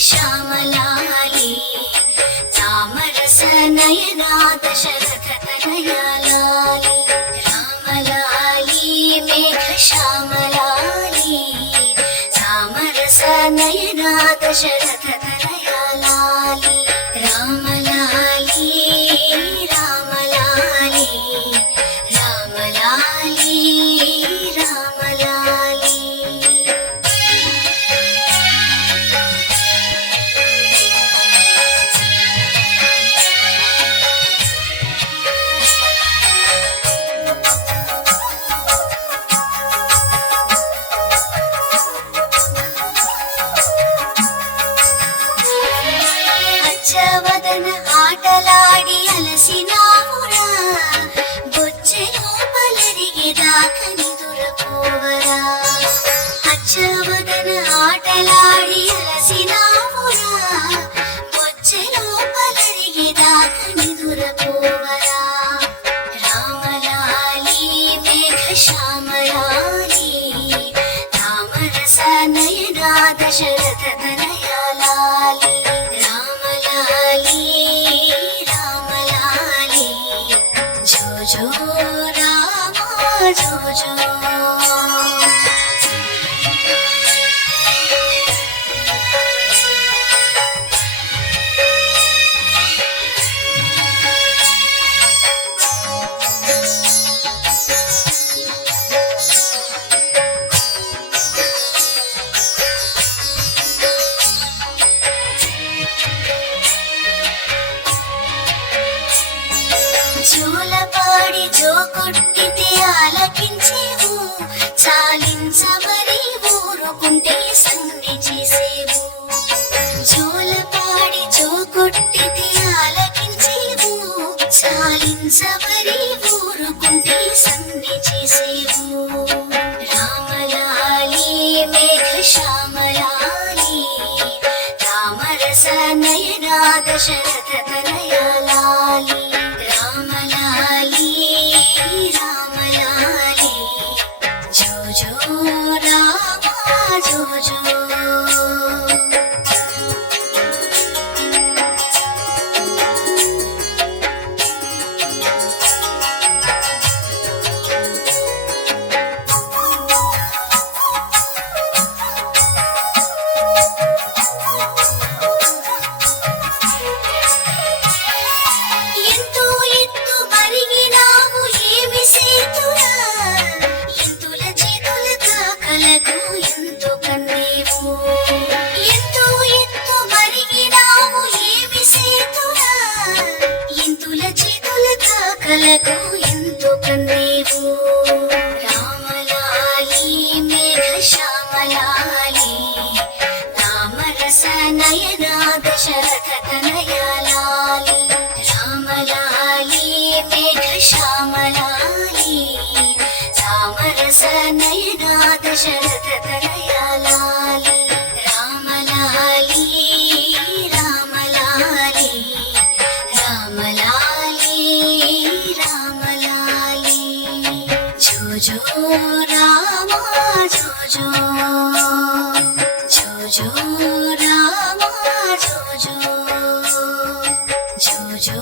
श्यामलानि सामरस नयनादश तया लाली श्यामलाली मेघ श्यामलानि सामरस नयनादशर ఆటలాడి అలసినావురా. బొచ్చె లోపలరిగి దాకని దురపోవరా అచ్చవదన ఆటలాడి అలసినావురా. బొచ్చె లోపలరిగి దాకని దురపోవరా రామలాలి మేఘ శ్యామలాలి రామరస నయనా దశరథ ঝোরা মাঝো నయనా కాకలకు ఎంతో కన్నేవు రామలాలి మేఘ శ్యామలాలి రామరస నయనా దశరథ తనయాలి రామలాలి మేఘ శ్యామలాలి రామరస నయనా దశరథ রামা জোজো জোজো রামা জোজো জোজো